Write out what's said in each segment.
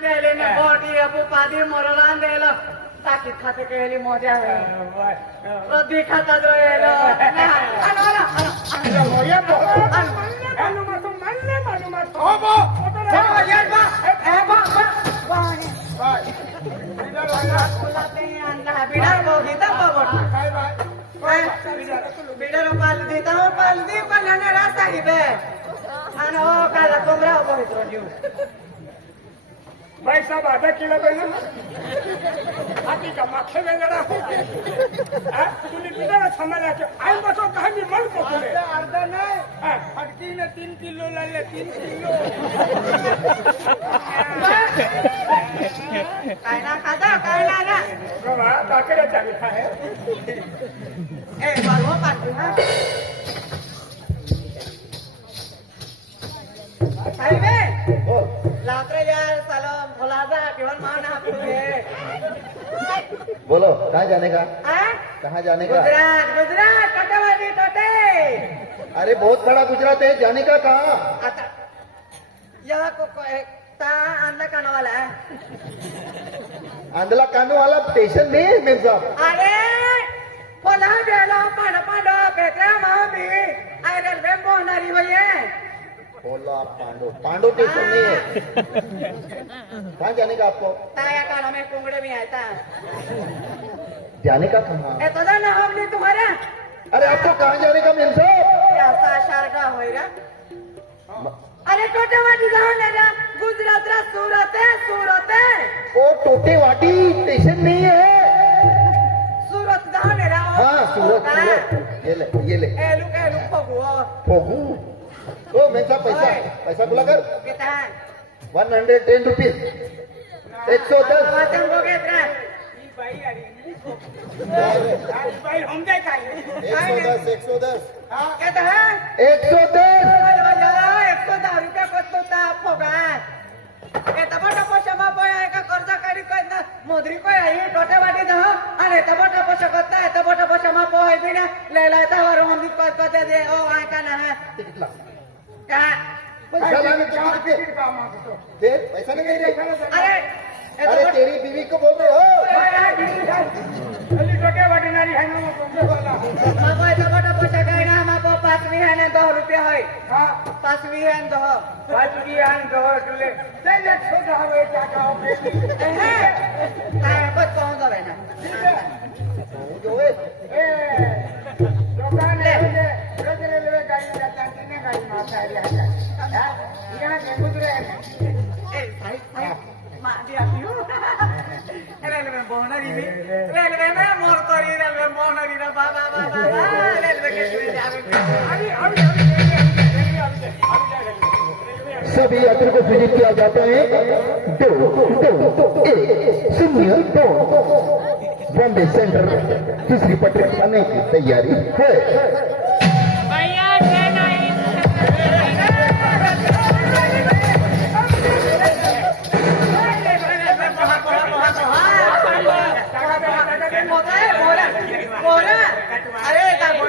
द्यायले ना बॉडी अपू पादी मरलान द्यायला ताकीद खाते केली मजा रद्दी खातात रोयला बिडर पाल देता हूँ पाल दी कल्याण रास्ता ही बे आणि हो काला कोंबडा उभा होतो जीव भाई साहब आधा किलो पाहिजे ना आधी का मागच्या वेळेला तुम्ही बिडाला सांभाळायचे आई बसो काही मी मन पोचले अर्धा नाही फटकीने 3 किलो लागले 3 किलो काय ना खाता काय ना बाबा काकड्याचा मिठा आहे ए बालवा पाठवू हा काही बे हो लाकडे यार साला मुलाजा केवळ मान आपले बोलो कहाँ जाने का हाँ? कहाँ जाने का गुजरात गुजरात टोटेवाडी टोटे अरे बहुत बड़ा गुजरात है जाने का कहाँ आता यह को ता अंदर काना वाला है आंधला कानू वाला स्टेशन नहीं है मेरे साहब अरे पोला गेलो पाड पाड पेत्रा मामी आई रेल्वे बोनारी होये बोला पांडो पांडो स्टेशन नहीं है कहाँ जाने का आपको ताया काना में कुंगड़े में आता जाने का कहाँ ए तो ना हमने तुम्हारा अरे आपको कहाँ जाने का मेरे साहब रास्ता शारदा होएगा अरे टोटेवाडी जाऊन ना गुजरात रा सूरत है वो टोटेवाडी स्टेशन नहीं है सूरत जाऊन रा हाँ सूरत सूरत ये ले एलू पगुओ पोगू ओ मेरे साहब पैसा पैसा बोला कर कितना 110 रुपीज 110 वाचन बघेत्रा बाई हम दे काय 110 कितना है 110 110 रुपया पत्ता फोगा ए टमाटा पैसा मा पया का कर्ज काढी कन मोदरी को आहे टोटेवाडी दह आणि टमाटा पैसा करता है टमाटा पैसा मा पय बिना लेला ता वर हम दित कते दे ओ आ का ना है टिकट ला का पैसा लाने टिकट का मागतो दे पैसा नहीं दे रहे अरे अरे तेरी बीवी को बोल रहे हो अली टोटे वाटणारी आहे ना कोंबडीवाला मामा टमाटा पैसा काय ना मा 5 है ने 10 रुपया है हा 5 है 10 वाजगी आणि गहर तुले ते छोटा हवे टाका काय पण पाहून जावे ना जो है ए लोकांना रोज रेल्वे गाडी जातात तिने गाडी मारताय हा इकडे नेमुद्रे ए भाई मा दिया पियो रेल्वे बोनरी में रेल्वे में मोरतरी रेल्वे बोनरी रे बाबा रेल्वे के सुई जावे सभी यात्रियों को सूचित किया जाता है 2-2-1-0 बॉम्बे सेंटर तीसरी पटरी आने की तैयारी है अरे का बोल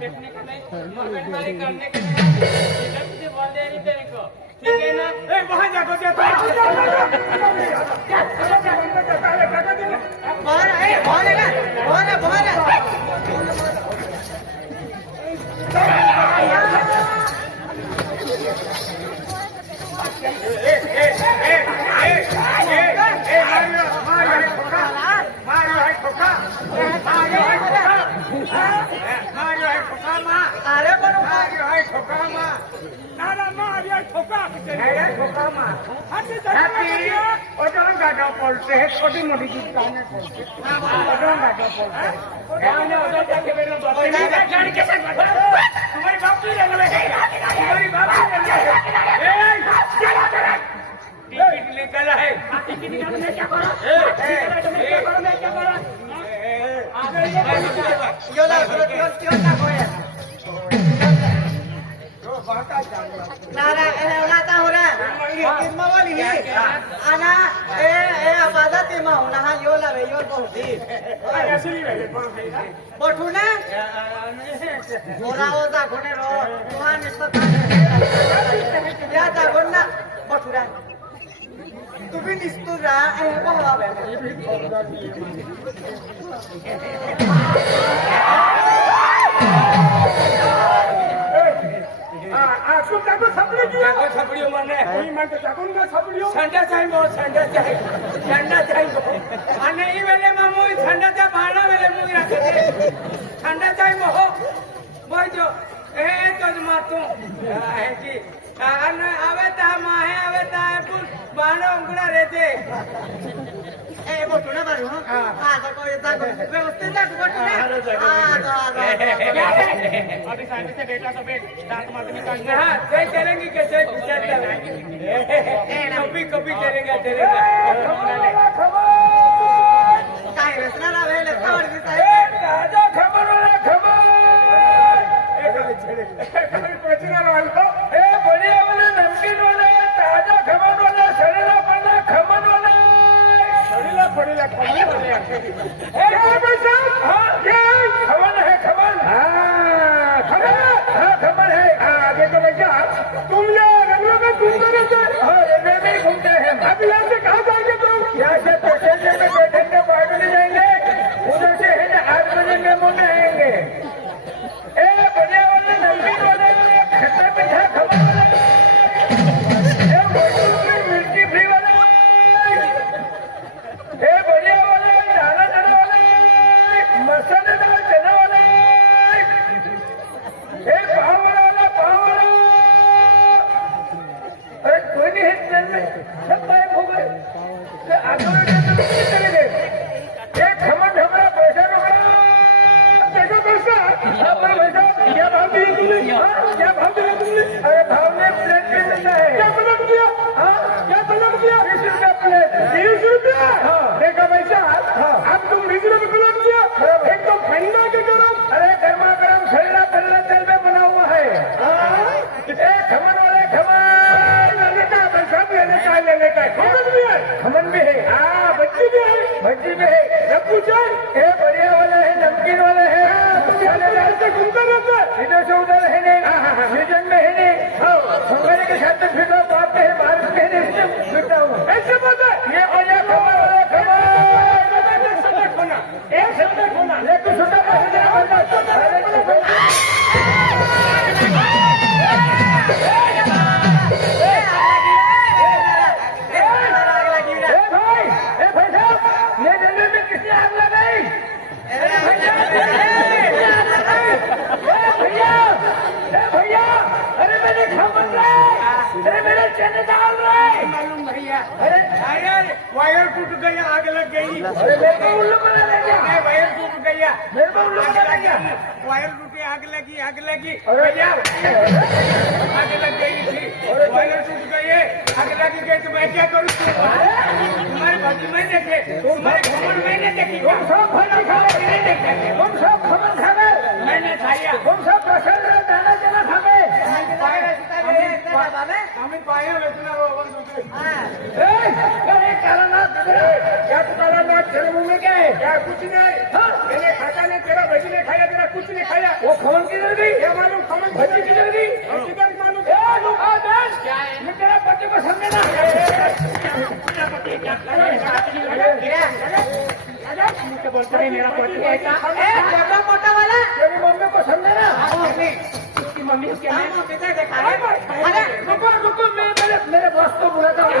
देखने का नहीं मगजमारी करने के लिए बोल दे रही तेरे को ठीक है ना ए वहां जाकर दे अरे पण छोटी मोटी चीज कहने पड़ते तुम्हारी बाप की टिकट निकल है टिकट निकाल में क्या करो क्या करो yo la voy Nara, nata hora. Kisma wali hi. Ana, abada tema una ha yo la ve yo kohti. Bothuna? Ora oda gone ro. Tuhan ispa. Ya da gonna. बटुरा तुम्ही निस्तूर राहा ए बाबा શું કાકો સાંભળી ગયું કાકો સાંભળ્યું મને કોઈ માટે કાકો ના સાંભળ્યું ઠંડા ચાઈ અને ઈ વેલે માં મુઈ ઠંડા ચા બાણા વેલે મુઈ રાખે ઠંડા ચાઈ મો બોજો એ તો જ માતું હેજી અને આવે તા માહે આવે તા પુલ બાણો અંગડા રહેજે ए बटुरा मारू हा तो कोई जागो व्यवस्थित जागो बटुरा अभी साइड से बेटा तो बेट दांत मार के निकाल हाँ जय चलेंगे कैसे कभी कभी चलेगा काय रचना रावेले खबर दिसाय राजा खबर वाला खबर पचना वाला ए बढ़िया वाला नमकीन वाला ताजा खबर वाला सड़ेला पड़ा खबर वाला सड़ेला पड़ेला खबर वाले ए भाई साहब हां ये खबर है खबर हां खबर है आगे तो भैया तुम ये रंगों में घूमते रहते हां रेलवे में घूमते हैं अब यहाँ से कहाँ जाएंगे तुम यहाँ से पैसेंजर में बैठेंगे बागने जाएंगे उधर से है 8 बजे में मुंडे आएंगे ए बढ़िया वाले नमकीन वाले खट्टा मीठा खबर वाले ए मिर्ची फ्री वाले ए बढ़िया वाले दाना चना वाले मसालेदार चना वाले ए पाव वाला अरे कोई नहीं है ट्रेन में सब गायब हो गए आगे चले गए एक खमन हमारा पैसा रोका देखो पैसा हमारा पैसा क्या भाव दिया तुमने क्या भाव दिया तुमने अरे भाव ने प्लेट पे देता है क्या पलट दिया क्या पलट दिया 20 रुपया प्लेट 20 रुपया देखा पैसा अब तुम 20 रुपये पलट दिया एक तो ठंडा के गरम अरे गर्मा गर्म ठंडा पल्ला तेल में बना हुआ है खमन वाले खमन लेने का पैसा लेने का खमन भी है भज्जी भी है सब कुछ है ए बढ़िया वाला है नमकीन वाला है से घूमते रहते इधर से उधर है नहीं सीजन में है नहीं हमारे के साथ फिर बात है बारिश में है फिरता हूँ ऐसे बात है ये बढ़िया खबर वाला खबर एक संकट होना लेकिन छोटा मालूम भैया अरे वायर टूट गया आग लग गई अरे मेरे को उल्लू बना ले गया नहीं वायर टूट गया मेरे को उल्लू बना ले गया वायर टूटे आग लगी अरे भैया आग लग गई थी वायर टूट गए आग लगी गई तो मैं क्या करूँ तुम्हारी भक्ति में देखे तुम्हारी खबर मैंने देखी तुम सब खाना खा गए तुम सब खबर खा गए मैंने खाया तुम सब पसंद है दाना चना खा गए हमें पाया बेचना वो अरे कालानाथ क्या तू कालानाथ तेरे मुंह में क्या है क्या कुछ नहीं मैंने खाता नहीं तेरा भाजी ने खाया तेरा कुछ नहीं खाया वो खमन किधर गई क्या मालूम खमन भाजी किधर गई किधर मालूम ये तेरा पति को समझना बोलता है मेरा पति ऐसा मोटा वाला तेरी मम्मी को समझना उसकी मम्मी क्या है अरे रुको मेरे बॉस को बुलाता हूँ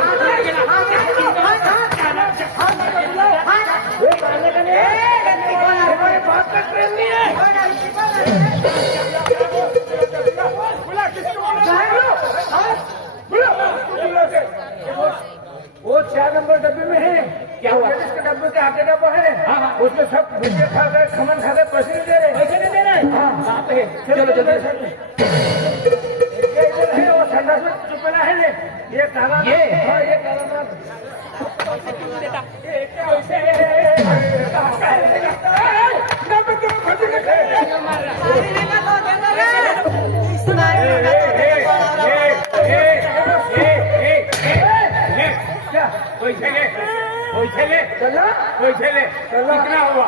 हमारे बात का ट्रेन नहीं है बुला किसको वो 4 नंबर डब्बे में है क्या हुआ इसके डब्बे के आगे डब्बा है उसमें सब भुजिया खा गए खमन खा गए पैसे नहीं दे रहे हाँ चलो जल्दी ये इधर है वो ठंडा से चुपना है ये काला ये काला कितना हुआ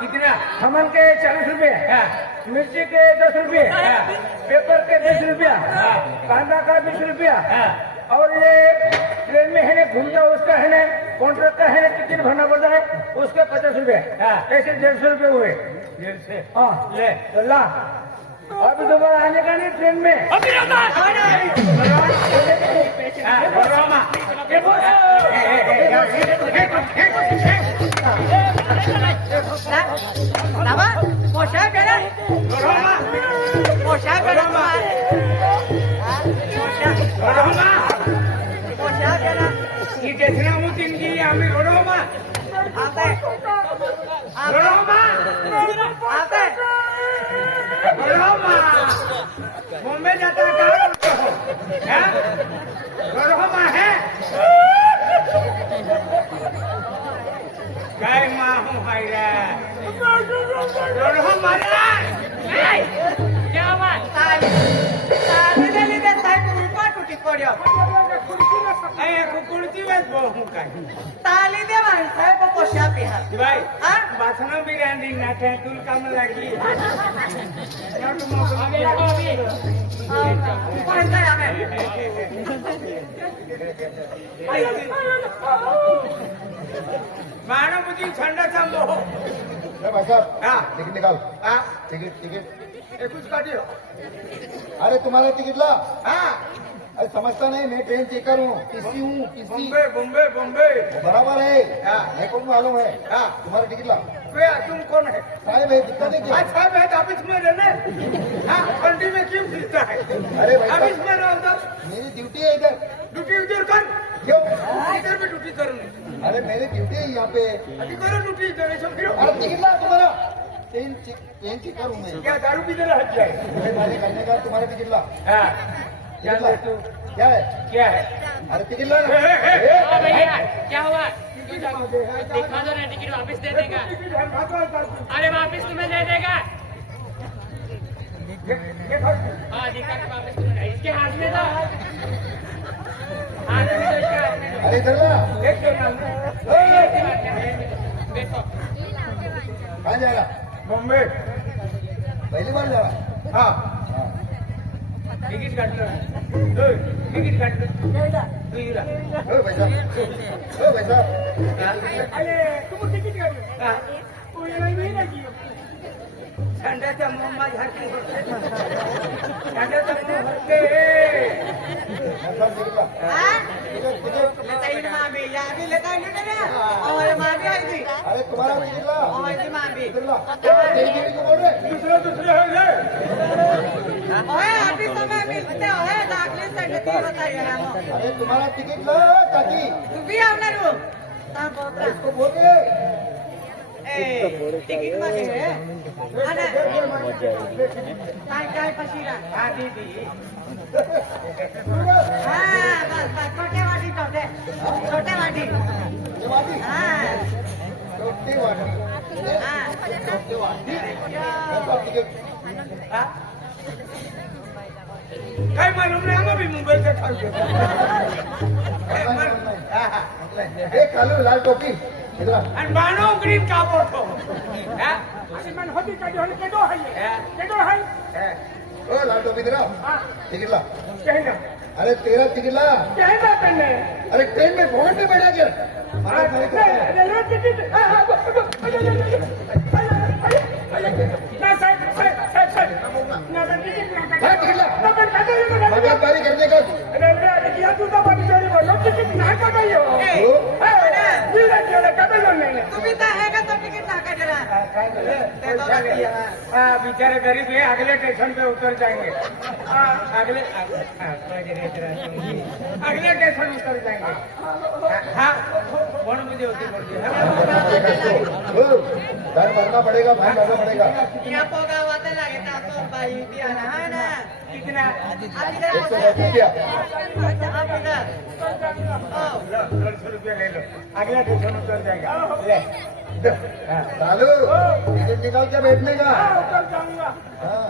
कितना खमन के 40 रुपए मिर्ची के 10 रुपए पेपर के 20 रुपया कांदा का 20 रुपया और ये ट्रेन में है ना घूमता उसका है ना कॉन्ट्रैक्ट का है ना टिकट भरना पड़ता है उसके 50 रुपए कैसे 150 रुपए हुए जेल से हाँ ले तो ला अभी दोबारा आने का नहीं ट्रेन में बाबा पोशाख आहे ना पोशाख आहे ना पोशाख आहे ना ही केसना मुतीन की आम्ही रोडोमा आता रोडोमा आता रोडोमा मुंबई जाता का रोडोमा है काय माहू हाय रे रोडोमा रे क्या बात ताली दे साहेब उलटा तुटी पड्यो अरे कुकुरची वेळ बोलू काय ताली दे भाई साहेब पोशाख बिहार भाई हा बासना बिर्याणी नाट्या तुल काम लागी कोणता आहे मानवती छंडाचा मोह भाई साहब हाँ। टिकट निकाल हा टिकट टिकट एकूच काढियो अरे तुम्हारा टिकट ला हा अरे समझता नहीं मैं ट्रेन चेकर हूँ किसी हूँ किसी बॉम्बे बॉम्बे बॉम्बे बराबर है हाँ। मैं कौन मालूम है हाँ। तुम्हारा टिकट ला वे तुम कौन है साहेब है दिक्कत है क्या आज साहब है ऑफिस में रहने हाँ ठंडी में क्यों फिरता है अरे भाई ऑफिस साहब में रहो तो मेरी ड्यूटी है इधर ड्यूटी उधर कर क्यों इधर भी ड्यूटी करूंगी अरे मेरी ड्यूटी है यहाँ पे अभी करो ड्यूटी इधर ऐसा फिरो अरे टिकट ला तुम्हारा ट्रेन चेकर हूँ मैं क्या दारू पीते रह जाए मुझे गाड़ी करने का तुम्हारा टिकट ला हाँ क्या टिकट ला ले तू क्या है क्या है अरे टिकट ला ना भैया क्या हुआ दिखा दो ना टिकट वापस दे देगा अरे वापस तुम्हें दे देगा हाँ दिखा के वापस तुम्हें इसके हाथ में तो हाथ में तो इसके हाथ में अरे इधर ला देखो कहाँ जा रहा बॉम्बे पहली बार जा रहा हाँ टिकट काट लो टिकट काट लो तू इरा ओ भाई साहब अरे तुम टिकट काट लो तू ये नहीं ना की ठंडाचा मोमा झाकी ठंडाचा मोह भरते टिकट ला हा टिकट लेता येईल मामी या बी लेता येईल ना और मामी आई थी अरे तुम्हारा टिकट ला और थी मामी इधर ला तेरी बीवी को बोल रहे दूसरे दूसरे हो गए ओए ऑफिस में मिलते ओए दाखले संगति बताइए ना अरे तुम्हारा टिकट ला ताकि तू भी आवना रू ता बोलता इसको बोल रहे ए टिकट मागे है अरे काय पसीरा हाँ दीदी हाँ बस छोटे वाटी ये वाटी हाँ छोटी वाटी हाँ छोटी वाटी ऐसा टिकट काय मालूम नहीं हम अभी मुंबई से खाओ एक कालू लाल टोपी इधर आ। आणि बाणो ग्रीन कापड ठो अशी मन होती का जो केडो है ओ लाल टोपी इधर आ। टिकट ला कहना अरे तेरा टिकट ला कहना करने अरे ट्रेन में भोंट में बैठा कर महाराज भाई को रेलवे टिकट ना साहब ना टिकट हाँ, टिकट ला ना मगजबारी करने का रेलवे किया तू तो बड़ी चोरी बोलो टिकट ना काटायो तुम्ही तर आहे का तो तिकीट नाका जरा बेचारे गरीब है अगले स्टेशन पे उतर जाएंगे अगले स्टेशन उतर जाएंगे हाँ कौन मुझे होती पड़ती है धन भरना पड़ेगा भाई भरना पड़ेगा या पोगा वाते लागे ता तो बाई बिया ना है ना कितना 100 रुपया आप इधर ओ 150 रुपया ले लो अगला स्टेशन उतर जाएगा ले लालू टिकट निकाल के बैठने का उतर जाऊंगा हाँ।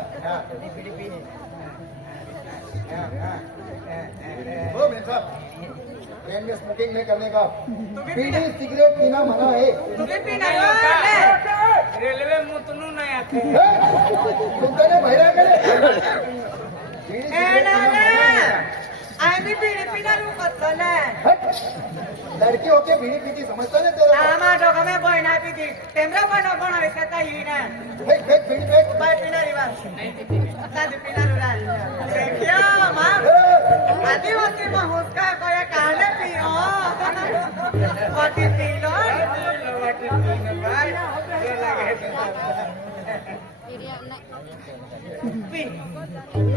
ओ मेरे साहब ट्रेन में स्मोकिंग नहीं करने का बीड़ी सिगरेट पीना मना है तुम्ही पिना रेलवे मुतनू नहीं आते तुमने भैरा करे ए ना ना आई आधी बीड़ी पीनारू करतो ना लड़की होके बीड़ी पीती समझता ना तेरा आमा डोका में बहना पीती तेमरा बनो बनो विकता ही ना फेक फेक बीड़ी फेक बाय पीनारी बात आधी पीनारू रा क्या मां आदिवासी में हुस्का कोया काने पियो वाटी पी लो भाई पी